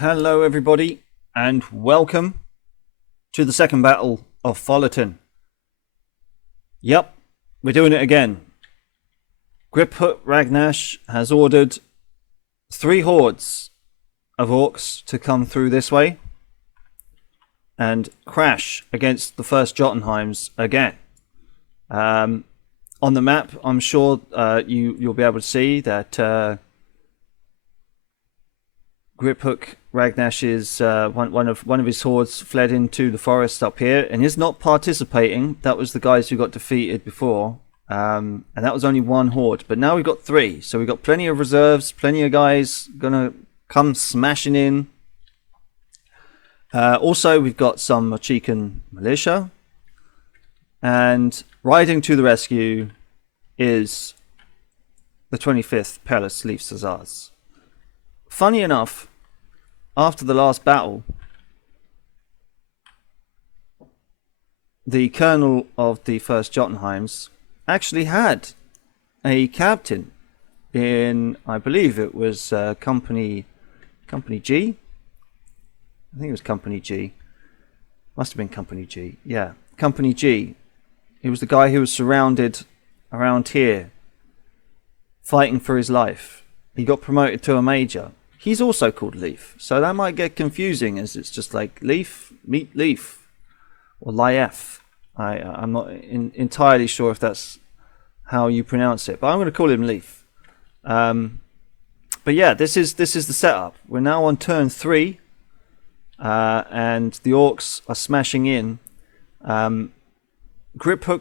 Hello everybody and welcome to the second Battle of Folliton. Yep, we're doing it again. Griphook Ragnah has ordered 3 hordes of orcs to come through this way and crash against the first Jotunheims again. On the map, I'm sure you'll be able to see that Griphook Ragnah is one of his hordes fled into the forest up here and is not participating. That was the guys who got defeated before, and that was only 1 horde. But now we've got 3, so we've got plenty of reserves, plenty of guys gonna come smashing in. Also, we've got some Motch'Ikan militia, and riding to the rescue is the 25th Palace Leaf Cesars. Funny enough, after the last battle, the colonel of the first Jotunheims actually had a captain in, I believe it was Company G. I think it was Company G. Must have been Company G. Yeah, Company G. He was the guy who was surrounded around here, fighting for his life. He got promoted to a major. He's also called Leaf, so that might get confusing as it's just like Leaf, Meat Leaf, or Lief. I'm not entirely sure if that's how you pronounce it, but I'm going to call him Leaf. But yeah, this is the setup. We're now on turn 3, and the orcs are smashing in. Griphook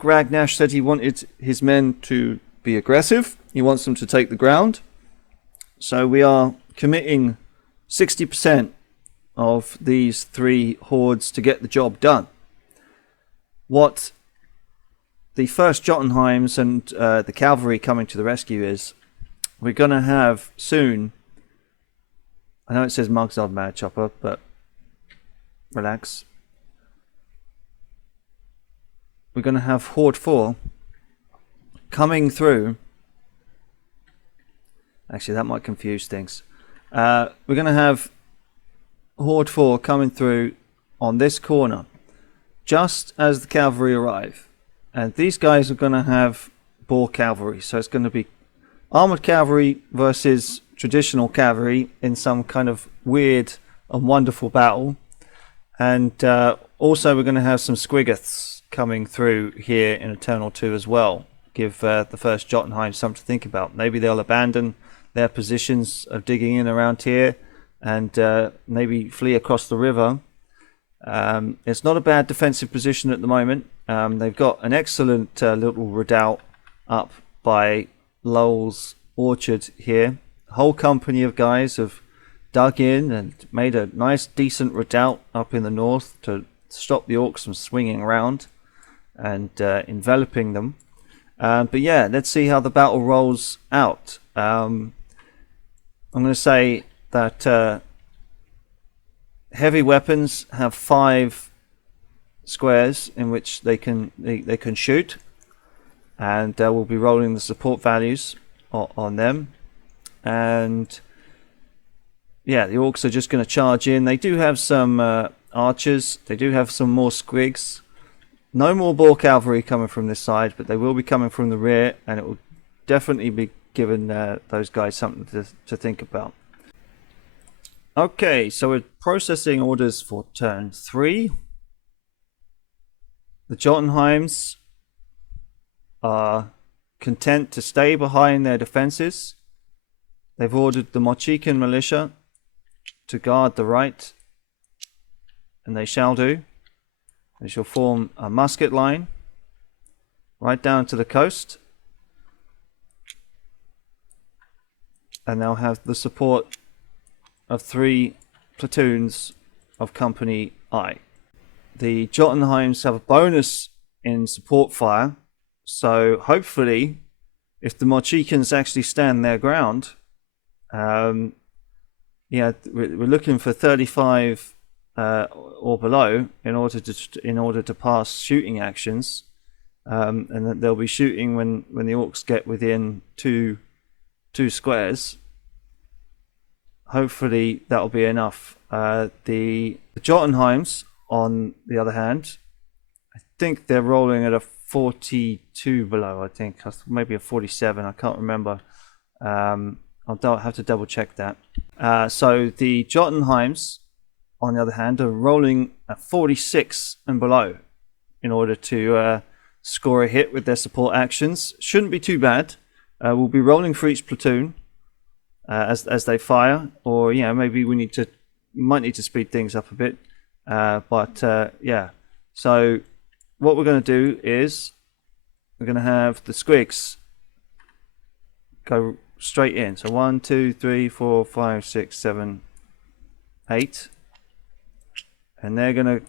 Ragnah said he wanted his men to be aggressive. He wants them to take the ground. So we are committing 60% of these 3 hordes to get the job done. What the first Jotunheims and the cavalry coming to the rescue is, we're going to have soon, I know it says Mugzard Mad Chopper, but relax. We're going to have Horde 4 coming through. Actually, that might confuse things. We're going to have Horde 4 coming through on this corner just as the cavalry arrive. And these guys are going to have boar cavalry. So it's going to be armored cavalry versus traditional cavalry in some kind of weird and wonderful battle. And also we're going to have some squiggoths coming through here in Eternal 2 as well. Give the first Jotunheim something to think about. Maybe they'll abandon their positions of digging in around here and maybe flee across the river. It's not a bad defensive position at the moment. They've got an excellent little redoubt up by Lowell's Orchard here. A whole company of guys have dug in and made a nice decent redoubt up in the north to stop the orcs from swinging around and enveloping them. But yeah, let's see how the battle rolls out. I'm going to say that heavy weapons have 5 squares in which they can shoot, and we'll be rolling the support values on them. And yeah, the orcs are just going to charge in. They do have some archers. They do have some more squigs. No more boar cavalry coming from this side, but they will be coming from the rear, and it will definitely be giving those guys something to think about. Okay, so we're processing orders for turn 3. The Jotunheims are content to stay behind their defenses. They've ordered the Motch'Ikan militia to guard the right, and they shall do. They shall form a musket line right down to the coast, and they'll have the support of 3 platoons of Company I. The Jotunheims have a bonus in support fire, so hopefully if the Motch'Ikans actually stand their ground, yeah, we're looking for 35 or below in order to pass shooting actions, and that they'll be shooting when the orcs get within two squares. Hopefully that'll be enough The Jotunheims, on the other hand, I think they're rolling at a 42 below. I think maybe a 47. I can't remember. I'll have to double check that. So the Jotunheims, on the other hand, are rolling at 46 and below in order to score a hit with their support actions. Shouldn't be too bad. We'll be rolling for each platoon as they fire, or maybe we might need to speed things up a bit. Yeah. So what we're going to do is we're going to have the squigs go straight in. So 1, 2, 3, 4, 5, 6, 7, 8, and they're going to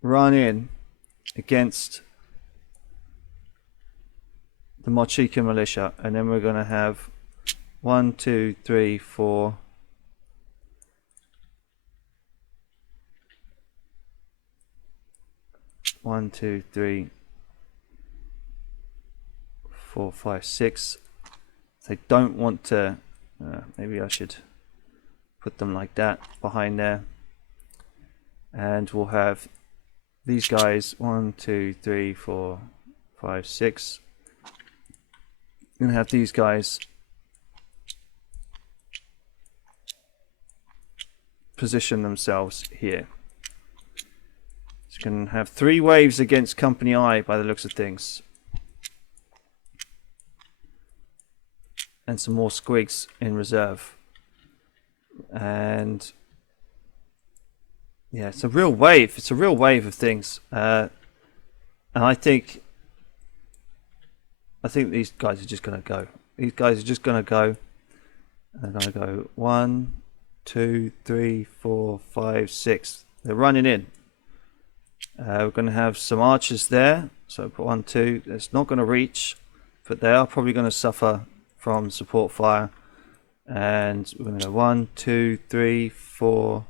run in against the Motch'Ikan militia, and then we're going to have 1, 2, 3, 4, 1, 2, 3, 4, 5, 6. They don't want to. Maybe I should put them like that behind there, and we'll have these guys 1, 2, 3, 4, 5, 6. I'm gonna have these guys position themselves here. So you can have 3 waves against Company I by the looks of things, and some more squigs in reserve. And yeah, it's a real wave. It's a real wave of things. And I think these guys are just going to go. These guys are just going to go. They're going to go 1, 2, 3, 4, 5, 6. They're running in. We're going to have some archers there. So put 1, 2. It's not going to reach, but they are probably going to suffer from support fire. And we're going to go 1, 2, 3, 4,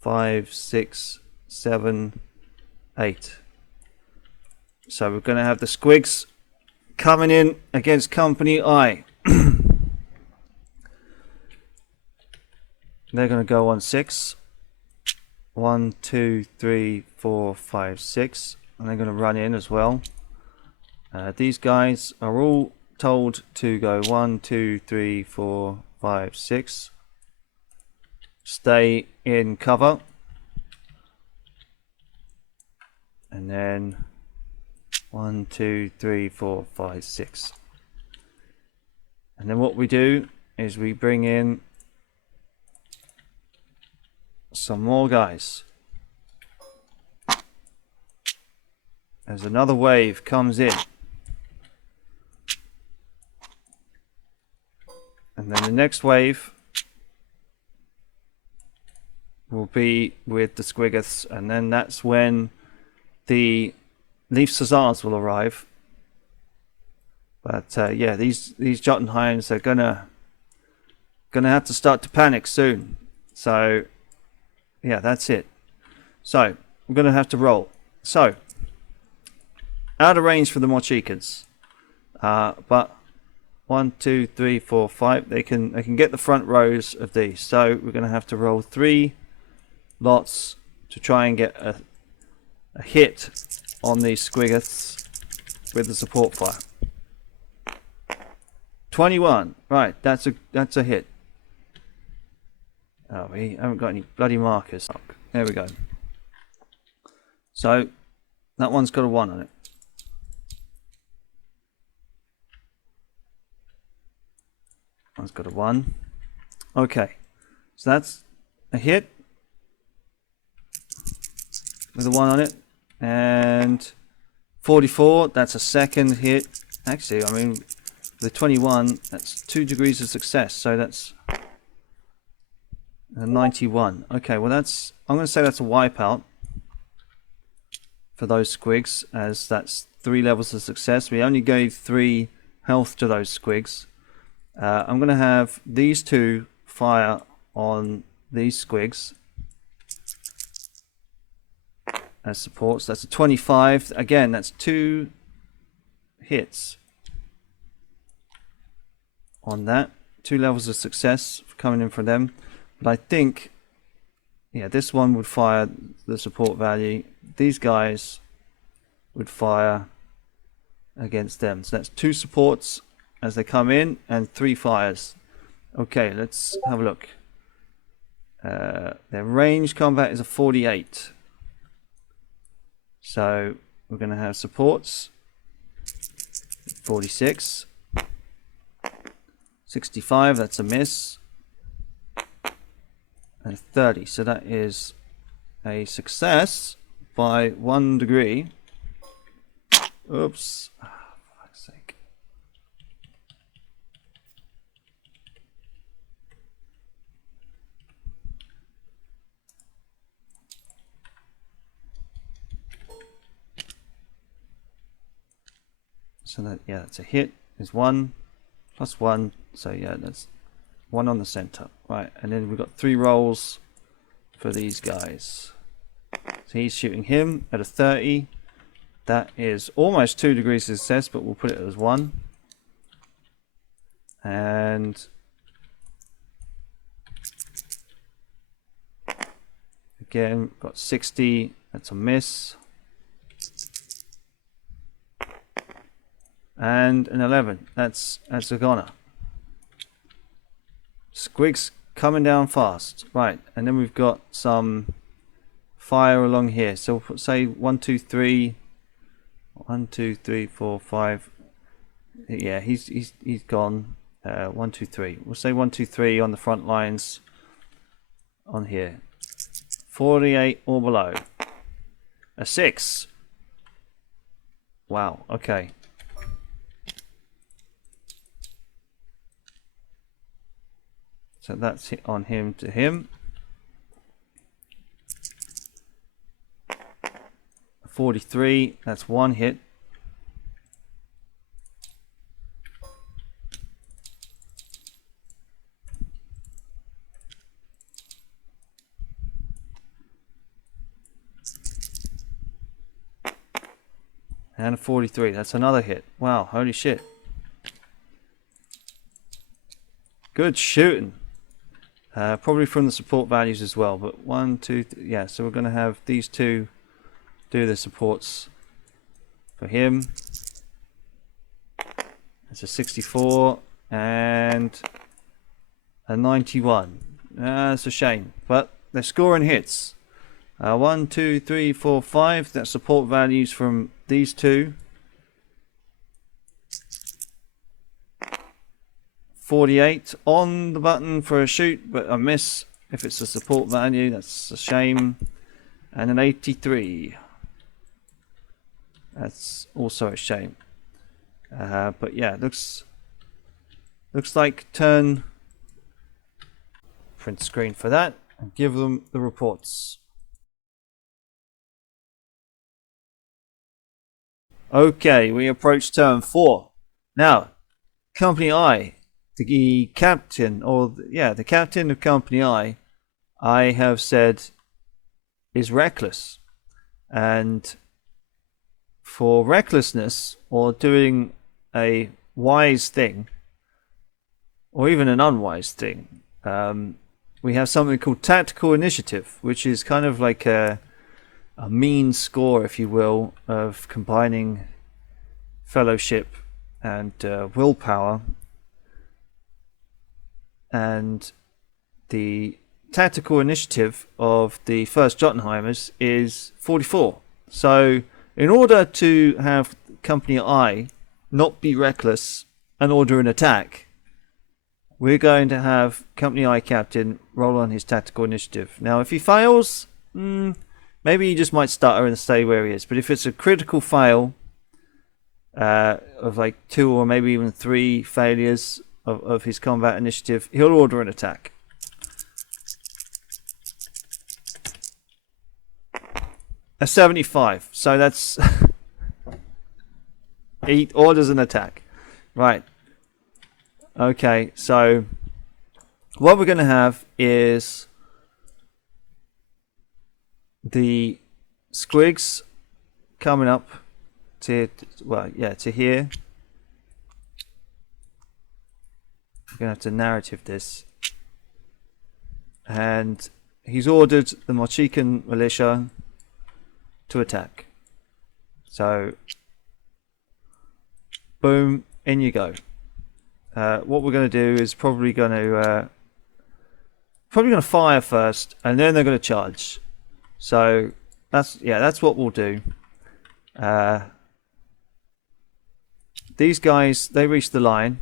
5, 6, 7, 8. So we're going to have the squigs coming in against Company I. They're going to go on 6. 1, 2, 3, 4, 5, 6. And they're going to run in as well. These guys are all told to go 1, 2, 3, 4, 5, 6. Stay in cover. And then 1, 2, 3, 4, 5, 6. And then what we do is we bring in some more guys. As another wave comes in. And then the next wave will be with the Squiggers, and then that's when the Leaf Hussars will arrive. But yeah, these Jotunheims are gonna have to start to panic soon. So yeah, that's it. So we're gonna have to roll. So out of range for the Motch'Ikans, but 1, 2, 3, 4, 5. They can get the front rows of these. So we're gonna have to roll 3 lots to try and get a hit on these squiggers with the support fire. 21. Right, that's a hit. Oh, we haven't got any bloody markers. There we go. So that one's got a 1 on it. One's got a 1. Okay, so that's a hit with a 1 on it. And 44, that's a second hit. Actually, I mean, the 21, that's 2 degrees of success, so that's a 91. Okay, well that's, I'm going to say that's a wipeout for those squigs, as that's 3 levels of success. We only gave 3 health to those squigs. I'm going to have these 2 fire on these squigs as supports. That's a 25. Again, that's 2 hits on that. 2 levels of success coming in from them. But I think, yeah, this one would fire the support value. These guys would fire against them. So that's 2 supports as they come in and 3 fires. Okay, let's have a look. Their range combat is a 48. So we're going to have supports 46, 65, that's a miss, and 30. So that is a success by 1 degree. Oops. Oh, for fuck's sake. So that, yeah, that's a hit. Is 1 plus 1. So yeah, that's 1 on the center. Right, and then we've got 3 rolls for these guys. So he's shooting him at a 30. That is almost 2 degrees of success, but we'll put it as 1. And again, got 60. That's a miss. And an 11. That's a goner. Squig's coming down fast. Right, and then we've got some fire along here. So we'll put, say 1, 2, 3. 1, 2, 3, 4, 5. Yeah, he's gone. 1, 2, 3. We'll say 1, 2, 3 on the front lines. On here, 48 or below. A 6. Wow. Okay. So that's hit on him to him. 43, that's 1 hit. And a 43, that's another hit. Wow, holy shit. Good shooting. Probably from the support values as well, but 1, 2, yeah, so we're going to have these 2 do the supports for him. That's a 64 and a 91. That's a shame, but they're scoring hits. 1, 2, 3, 4, 5. That's support values from these 2. 48 on the button for a shoot, but a miss if it's a support value. That's a shame. And an 83. That's also a shame. But yeah, looks like turn. Print screen for that and give them the reports. Okay, we approach turn 4. Now, Company I, the captain, or the captain of Company I have said is reckless. And for recklessness, or doing a wise thing, or even an unwise thing, we have something called tactical initiative, which is kind of like a mean score, if you will, of combining fellowship and willpower. And the tactical initiative of the first Jotunheimers is 44. So in order to have Company I not be reckless and order an attack, we're going to have Company I captain roll on his tactical initiative. Now if he fails, maybe he just might stutter and stay where he is. But if it's a critical fail of like 2 or maybe even 3 failures of his combat initiative, he'll order an attack. A 75. So that's he orders an attack. Right. Okay, so what we're going to have is the squigs coming up to here. We're going to have to narrative this. And he's ordered the Motch'Ikan militia to attack. So, boom, in you go. What we're going to do is probably going to fire first, and then they're going to charge. So that's what we'll do. These guys, they reach the line.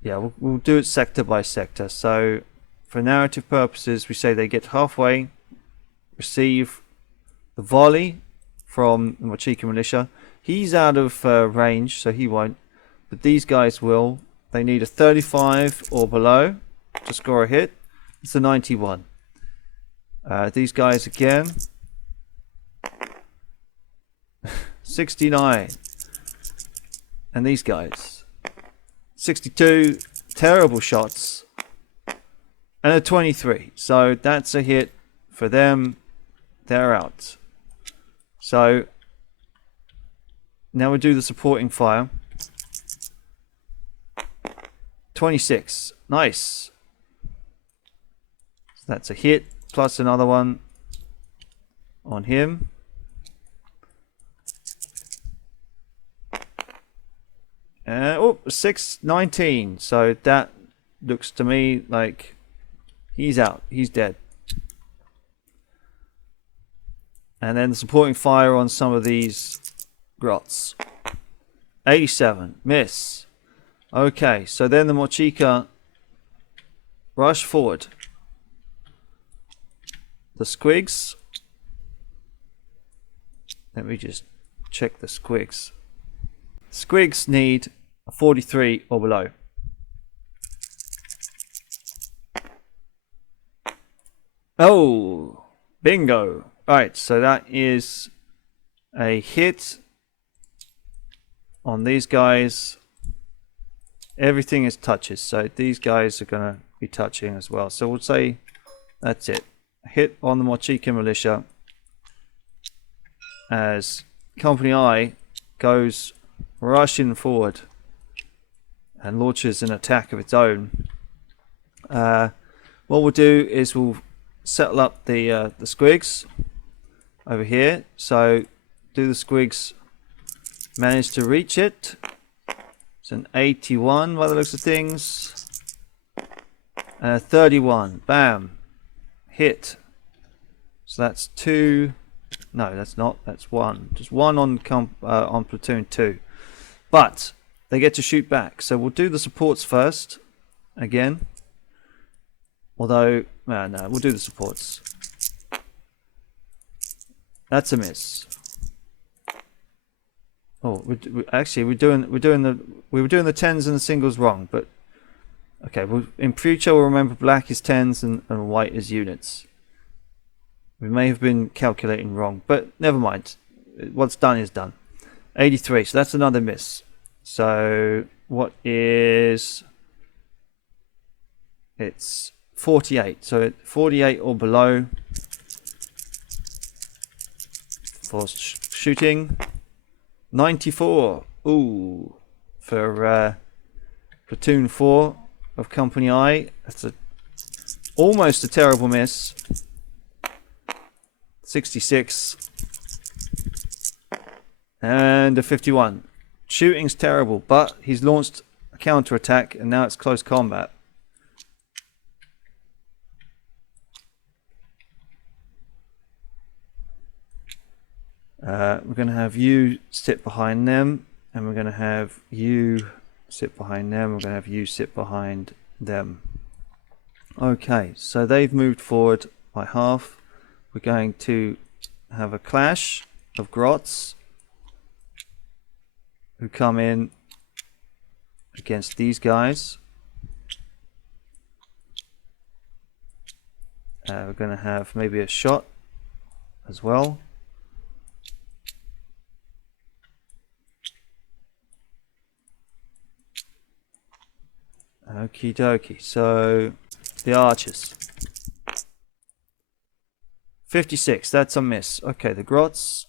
Yeah, we'll do it sector by sector. So for narrative purposes, we say they get halfway, receive the volley from the Motch'Ikan militia. He's out of range, so he won't. But these guys will. They need a 35 or below to score a hit. It's a 91. These guys again. 69. And these guys. 62. Terrible shots. And a 23. So that's a hit for them. They're out. So now we do the supporting fire. 26. Nice. So that's a hit plus another one on him. Oh, 619. So that looks to me like he's out. He's dead. And then the supporting fire on some of these grots. 87. Miss. Okay, so then the Motch'Ika rush forward. The squigs. Let me just check the squigs. Squigs need a 43 or below. Oh, bingo. Alright, so that is a hit on these guys. Everything is touches, so these guys are going to be touching as well. So we'll say that's it. A hit on the Motch'Ikan militia as Company I goes rushing forward and launches an attack of its own. What we'll do is we'll settle up the squigs over here. So do the squigs manage to reach it? It's an 81 by the looks of things. 31. Bam. Hit. So that's 2. No, that's not. That's 1. Just 1 on platoon 2. But they get to shoot back. So we'll do the supports first. Again. Although, no, we'll do the supports. That's a miss. Oh, we were doing the tens and the singles wrong, but okay. In future, we'll remember black is tens and white is units. We may have been calculating wrong, but never mind. What's done is done. 83. So that's another miss. So what is? It's 48. So 48 or below for shooting. 94. Ooh, for platoon 4 of Company I. That's almost a terrible miss. 66 and a 51. Shooting's terrible, but he's launched a counter-attack and now it's close combat. We're going to have you sit behind them, and we're going to have you sit behind them. We're going to have you sit behind them. Okay, so they've moved forward by half. We're going to have a clash of grots who come in against these guys. We're going to have maybe a shot as well. Okie dokie, so the archers. 56, that's a miss. Okay, the grots.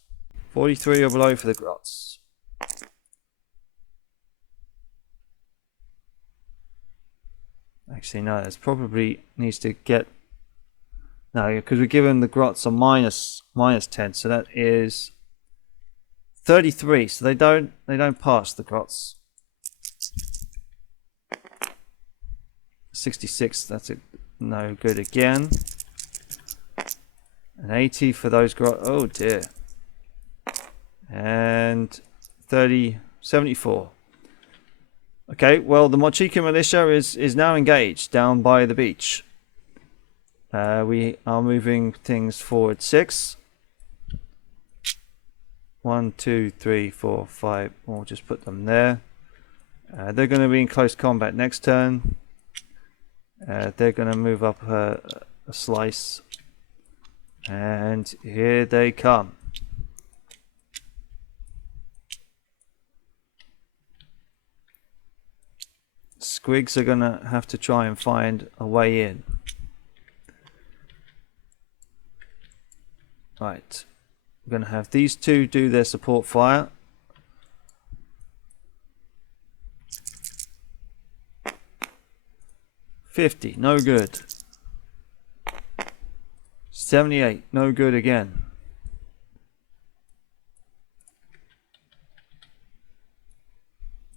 43 or below for the grots. Actually, no, that's probably needs to get... No, because we're given the grots a minus 10, so that is 33. So they don't pass the grots. 66, that's no good again. An 80 for those grots. Oh dear. And 74. Okay, well, the Motch'Ikan militia is now engaged down by the beach. We are moving things forward 6. 1, 2, 3, 4, 5. We'll just put them there. They're going to be in close combat next turn. They're going to move up a slice. And here they come. Squigs are going to have to try and find a way in. Right. We're going to have these two do their support fire. $50, no good. 78, no good again.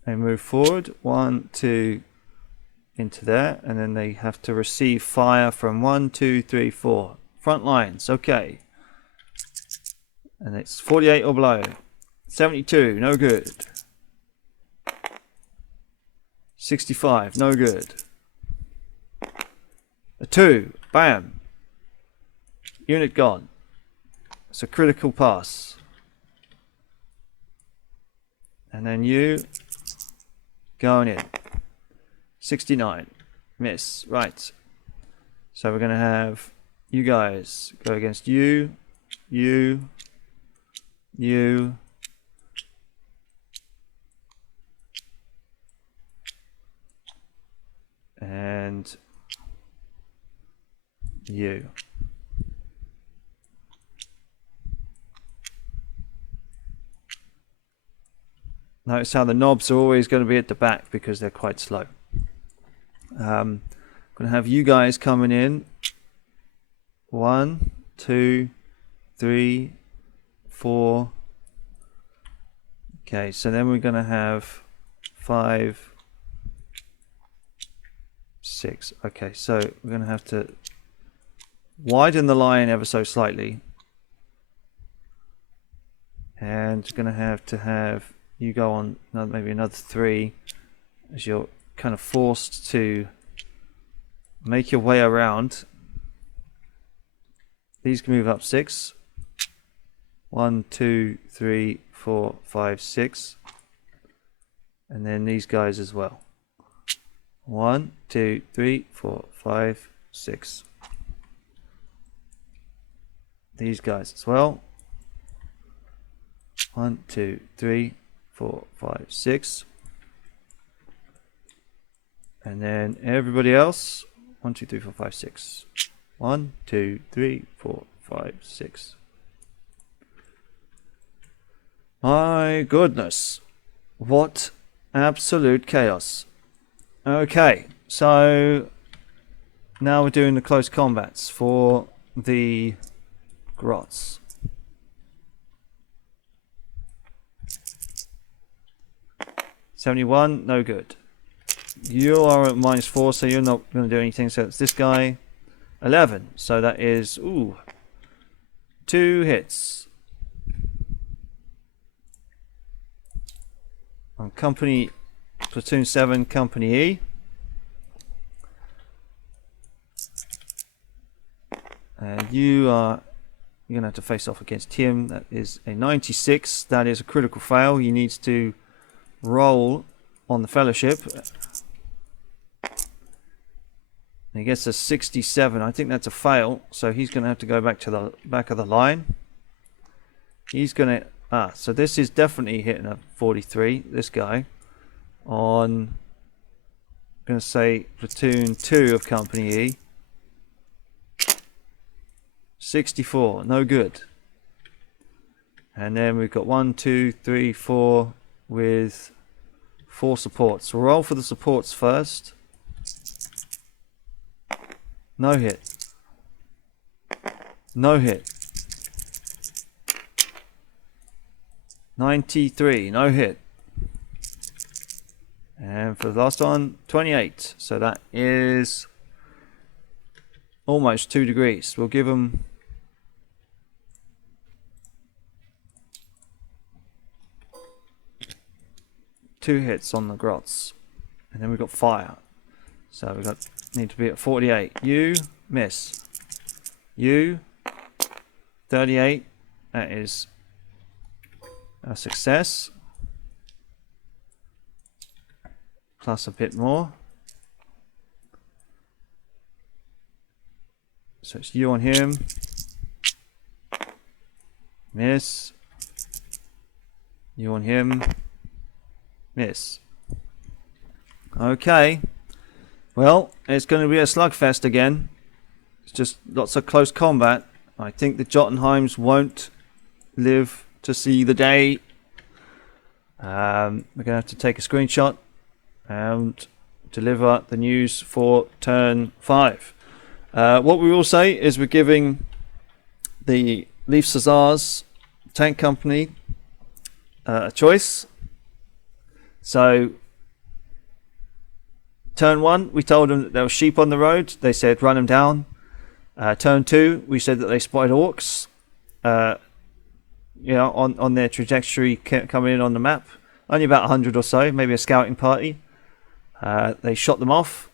They move forward, 1, 2, into there, and then they have to receive fire from 1, 2, 3, 4. Front lines, okay. And it's 48 or below. 72, no good. 65, no good. A 2, bam. Unit gone. It's a critical pass. And then you going in. 69, miss. Right. So we're going to have you guys go against you, and you. Notice how the knobs are always going to be at the back because they're quite slow. I'm going to have you guys coming in. 1, 2, 3, 4. Okay, so then we're going to have 5, 6. Okay, so we're going to have to widen the line ever so slightly. And going to have you go on maybe another 3 as you're kind of forced to make your way around. These can move up 6. 1, 2, 3, 4, 5, 6. And then these guys as well. 1, 2, 3, 4, 5, 6. These guys as well. 1, 2, 3, 4, 5, 6. And then everybody else. 1, 2, 3, 4, 5, 6. 1, 2, 3, 4, 5, 6. My goodness. What absolute chaos. Okay, so now we're doing the close combats for the grots. $71, no good. You are at -4, so you're not going to do anything. So it's this guy. 11, so that is 2 hits. On company platoon 7, company E. And you're going to have to face off against him. That is a 96. That is a critical fail. He needs to roll on the fellowship. And he gets a 67. I think that's a fail. So he's going to have to go back to the back of the line. He's going to... so this is definitely hitting a 43. This guy. On... I'm going to say platoon 2 of company E. 64. No good. And then we've got 1, 2, 3, 4 with 4 supports. So we'll roll for the supports first. No hit. No hit. 93. No hit. And for the last one, 28. So that is almost 2 degrees. We'll give them two hits on the grots. And then we've got fire. So we need to be at 48. You miss. You 38. That is a success. Plus a bit more. So it's you on him. Miss. You on him. Miss. Okay. Well, it's going to be a slugfest again. It's just lots of close combat. I think the Jotunheims won't live to see the day. We're going to have to take a screenshot and deliver the news for turn 5. What we will say is we're giving the Leaf Cesars tank company a choice. So turn 1, we told them that there were sheep on the road. They said run them down. Turn 2, we said that they spotted orcs, on their trajectory coming in on the map. Only about 100 or so, maybe a scouting party. They shot them off,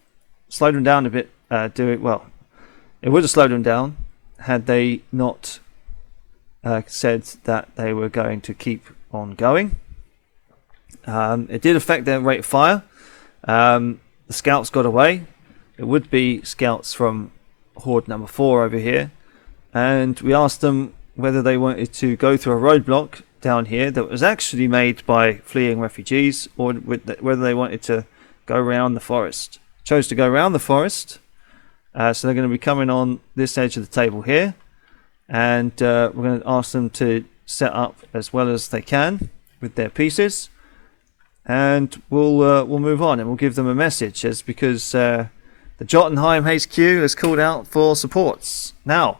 slowed them down a bit. It would have slowed them down had they not said that they were going to keep on going. It did affect their rate of fire. The scouts got away. It would be scouts from Horde number 4 over here, and we asked them whether they wanted to go through a roadblock down here that was actually made by fleeing refugees, or whether they wanted to go around the forest. Chose to go around the forest, so they're going to be coming on this edge of the table here, and we're going to ask them to set up as well as they can with their pieces, and we'll move on, and we'll give them a message, as because the Jotunheim HQ has called out for supports. Now,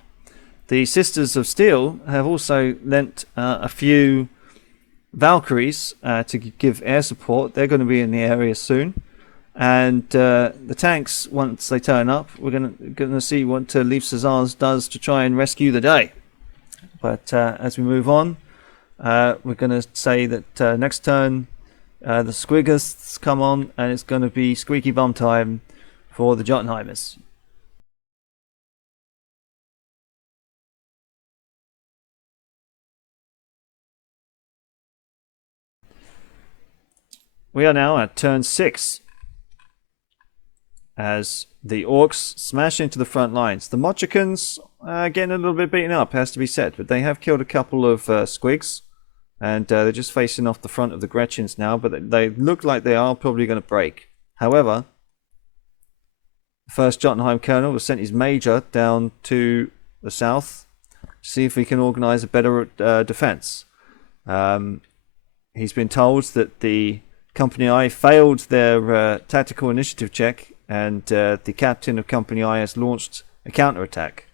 the Sisters of Steel have also lent a few Valkyries to give air support. They're going to be in the area soon. And the tanks, once they turn up, we're going to see what Leaf Cesars does to try and rescue the day. But as we move on, we're going to say that next turn the Squiggists come on, and it's going to be squeaky bum time for the Jotunheimers. We are now at turn 6 as the orcs smash into the front lines. The Motch'Ikans are getting a little bit beaten up, has to be said, but they have killed a couple of squigs, and they're just facing off the front of the Gretchens now, but they look like they are probably going to break. However, the first Jotunheim colonel has sent his major down to the south to see if he can organise a better defence. He's been told that the Company I failed their tactical initiative check, and the captain of Company I has launched a counterattack.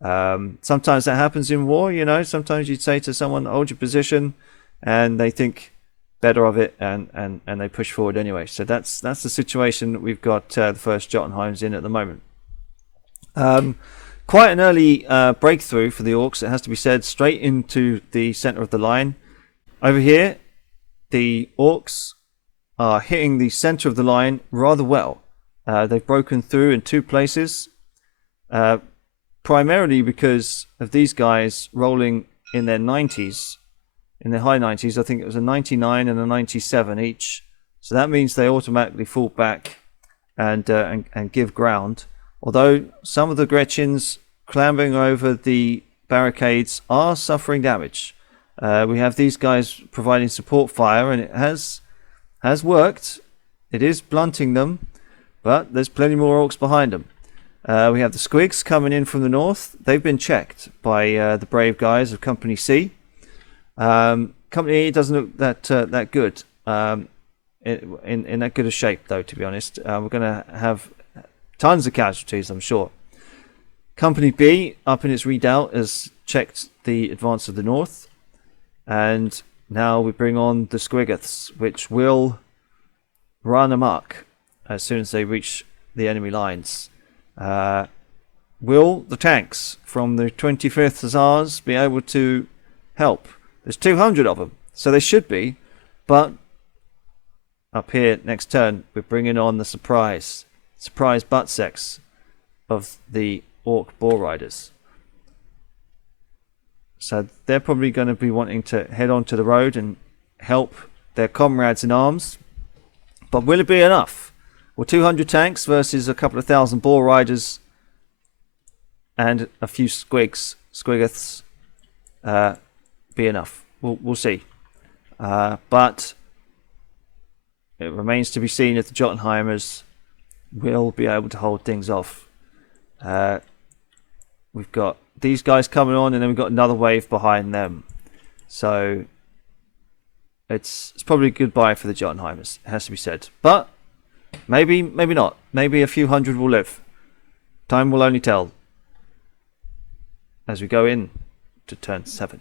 Sometimes that happens in war, sometimes you'd say to someone, hold your position, and they think better of it, and they push forward anyway. So that's the situation that we've got the first Jotunheims in at the moment. Quite an early breakthrough for the orcs, it has to be said, straight into the centre of the line. Over here, the orcs are hitting the centre of the line rather well. They've broken through in 2 places, primarily because of these guys rolling in their 90s, in their high 90s. I think it was a 99 and a 97 each. So that means they automatically fall back and give ground. Although some of the Gretchens clambering over the barricades are suffering damage. We have these guys providing support fire, and it has worked. It is blunting them, but there's plenty more orcs behind them. We have the Squigs coming in from the north. They've been checked by the brave guys of Company C. Company E doesn't look that good, in that good a shape, though, to be honest. We're going to have tons of casualties, I'm sure. Company B, up in its redoubt, has checked the advance of the north. And now we bring on the Squiggoths, which will run amok as soon as they reach the enemy lines. Will the tanks from the 25th Hussars be able to help? There's 200 of them, so they should be. But up here, next turn, we're bringing on the surprise butt sex of the Orc Boar Riders. So they're probably going to be wanting to head onto the road and help their comrades in arms. But will it be enough? Will 200 tanks versus a couple of thousand Boar Riders and a few Squiggoths be enough? We'll see. But it remains to be seen if the Jotunheimers will be able to hold things off. We've got these guys coming on, and then we've got another wave behind them. So it's probably a goodbye for the Jotunheimers, it has to be said. But maybe not. Maybe a few hundred will live. Time will only tell as we go in to turn 7.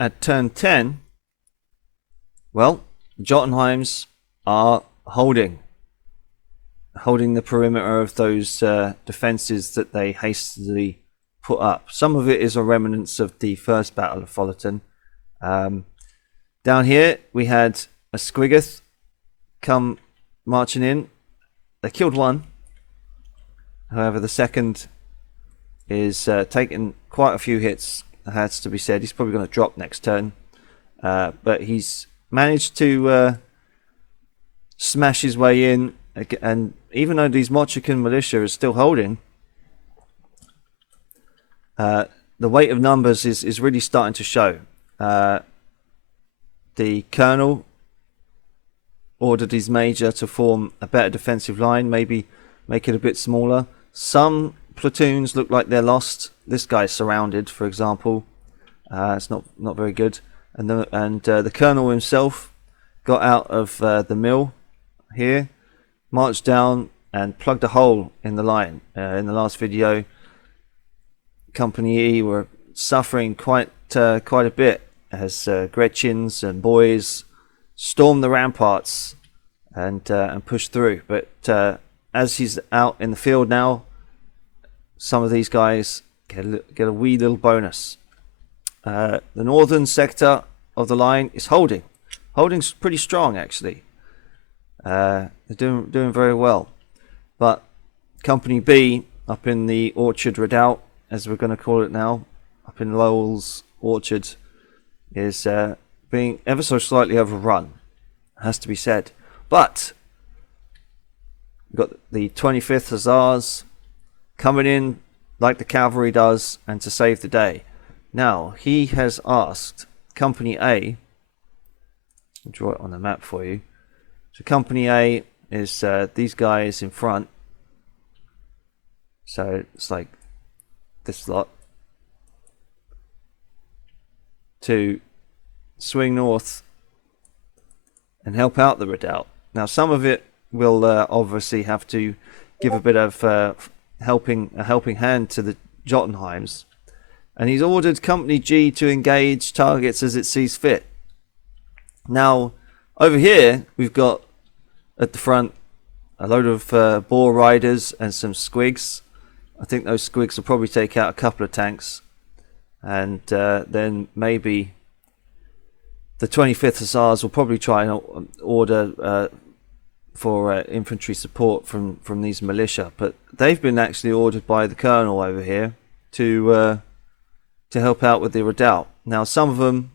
At turn 10, well, Jotunheims are holding the perimeter of those defences that they hastily put up. Some of it is a remnants of the first Battle of Folliton. Down here, we had a Squiggoth come marching in. They killed one. However, the second is taking quite a few hits. That has to be said. He's probably going to drop next turn, but he's managed to smash his way in. And even though these Motch'Ikan militia is still holding, the weight of numbers is really starting to show. The colonel ordered his major to form a better defensive line, maybe make it a bit smaller. Some platoons look like they're lost. This guy's surrounded, for example. It's not very good. And the colonel himself got out of the mill here, marched down and plugged a hole in the line. In the last video, Company E were suffering quite a bit as Gretchins and boys stormed the ramparts and pushed through. But as he's out in the field now, some of these guys get a wee little bonus. The northern sector of the line is holding pretty strong actually. They're doing very well. But Company B up in the Orchard Redoubt, as we're going to call it now, up in Lowell's Orchard, is being ever so slightly overrun, has to be said. But we've got the 25th Hussars coming in like the cavalry does and to save the day. Now he has asked Company A, I'll draw it on the map for you. So Company A is these guys in front, so it's like this lot, to swing north and help out the redoubt. Now some of it will obviously have to give a bit of a helping hand to the Jotunheims, and he's ordered Company G to engage targets as it sees fit. Now over here we've got at the front a load of boar riders and some squigs. I think those squigs will probably take out a couple of tanks, and then maybe the 25th Hussars will probably try and order for infantry support from these militia, but they've been actually ordered by the colonel over here to help out with the redoubt. Now some of them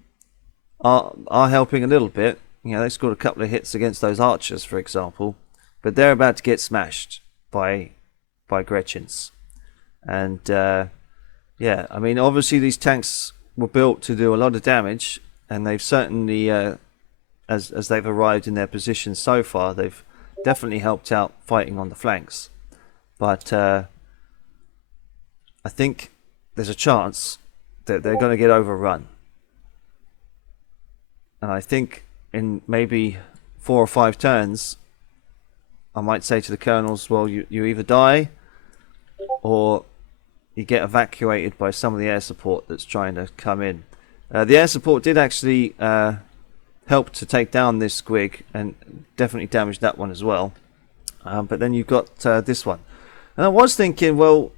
are helping a little bit. You know, they scored a couple of hits against those archers, for example, but they're about to get smashed by Gretchins. And yeah, I mean, obviously these tanks were built to do a lot of damage, and they've certainly, as they've arrived in their positions so far, they've definitely helped out fighting on the flanks. But I think there's a chance that they're going to get overrun. And I think in maybe 4 or 5 turns, I might say to the colonels, well, you either die or you get evacuated by some of the air support that's trying to come in. The air support did actually help to take down this squig and definitely damaged that one as well. But then you've got this one. And I was thinking, well,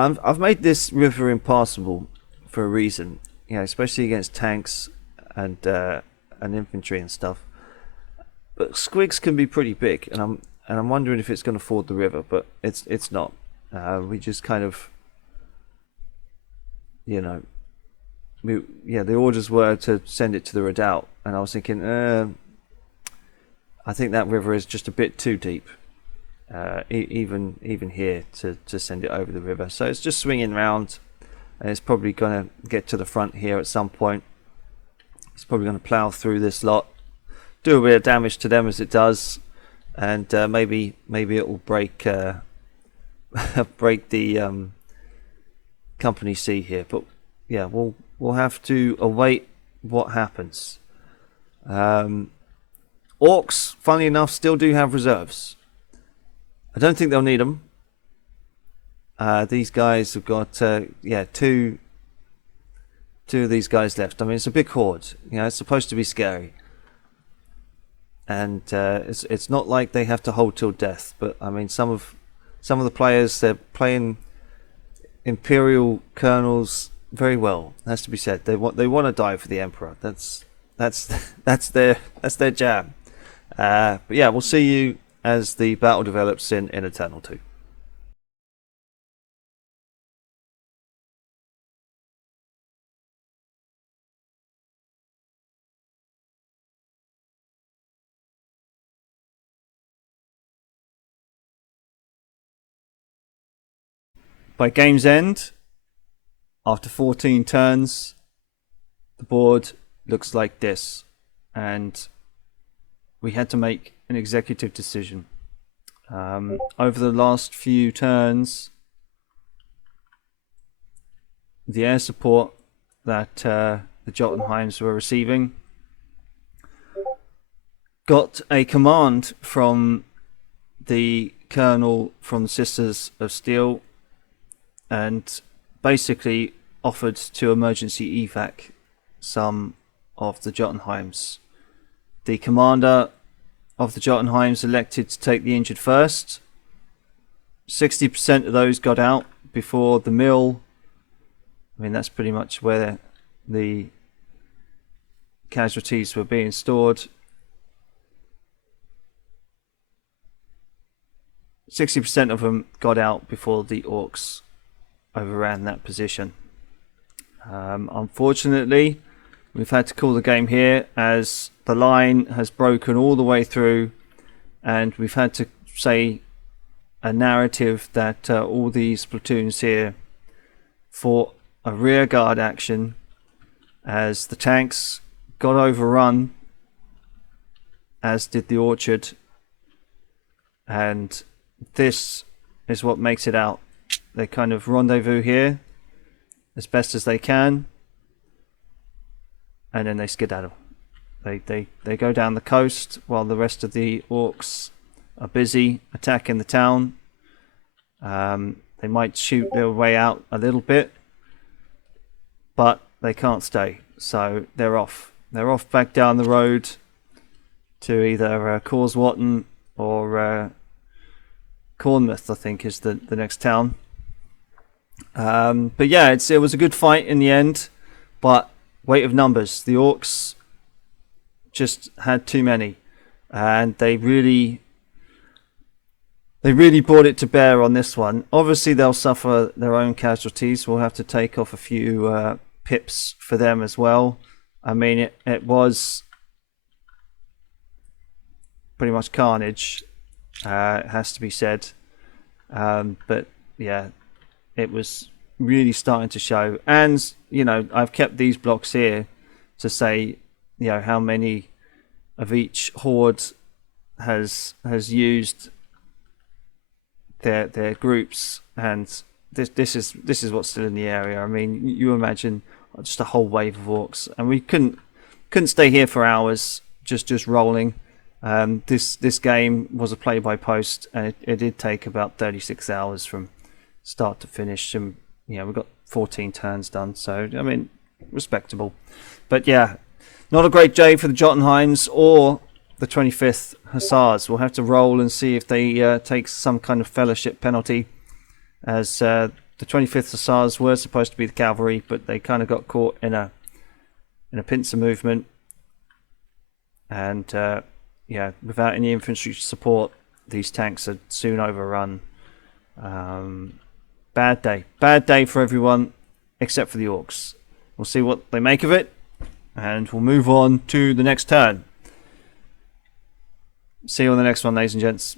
I've made this river impassable for a reason, you know, especially against tanks and infantry and stuff. But squigs can be pretty big, and I'm wondering if it's going to ford the river, but it's not. We just kind of, you know, the orders were to send it to the redoubt, and I was thinking, I think that river is just a bit too deep, even here to send it over the river. So it's just swinging round, and it's probably going to get to the front here at some point. It's probably going to plough through this lot, do a bit of damage to them as it does, and maybe it will break break the Company C here. But yeah, we'll have to await what happens. Orcs, funnily enough, still do have reserves. I don't think they'll need them. These guys have got two of these guys left. I mean, it's a big horde. You know, it's supposed to be scary, and it's not like they have to hold till death. But I mean, some of the players, they're playing Imperial colonels very well. Has to be said. They want to die for the Emperor. That's their jam. But yeah, we'll see you as the battle develops in a turn or two. By game's end, after 14 turns, the board looks like this, and we had to make an executive decision. Over the last few turns, the air support that the Jotunheims were receiving got a command from the colonel from the Sisters of Steel, and basically offered to emergency evac some of the Jotunheims. The commander of the Jotunheims elected to take the injured first. 60% of those got out before the mill. I mean, that's pretty much where the casualties were being stored. 60% of them got out before the orcs overran that position. Unfortunately, we've had to call the game here as the line has broken all the way through, and we've had to say a narrative that all these platoons here fought a rear guard action as the tanks got overrun, as did the orchard, and this is what makes it out. They kind of rendezvous here as best as they can, and then they skedaddle. They go down the coast while the rest of the orcs are busy attacking the town. They might shoot their way out a little bit, but they can't stay, so they're off. They're off back down the road to either Causewatton or Cornmouth, I think, is the next town. But yeah, it was a good fight in the end, but weight of numbers. The orcs just had too many, and they really brought it to bear on this one. Obviously, they'll suffer their own casualties. We'll have to take off a few pips for them as well. I mean, it was pretty much carnage. It has to be said, but yeah, it was really starting to show. And you know, I've kept these blocks here to say, you know, how many of each horde has used their groups, and this is what's still in the area. I mean, you imagine just a whole wave of orcs, and we couldn't stay here for hours just rolling. This game was a play by post, and it did take about 36 hours from start to finish, and we got 14 turns done. So I mean, respectable. But yeah, not a great day for the Jotunheims or the 25th Hussars. We'll have to roll and see if they take some kind of fellowship penalty, as the 25th Hussars were supposed to be the cavalry, but they kind of got caught in a pincer movement, and without any infantry support, these tanks are soon overrun. Bad day for everyone except for the orcs. We'll see what they make of it, and we'll move on to the next turn. See you on the next one, ladies and gents.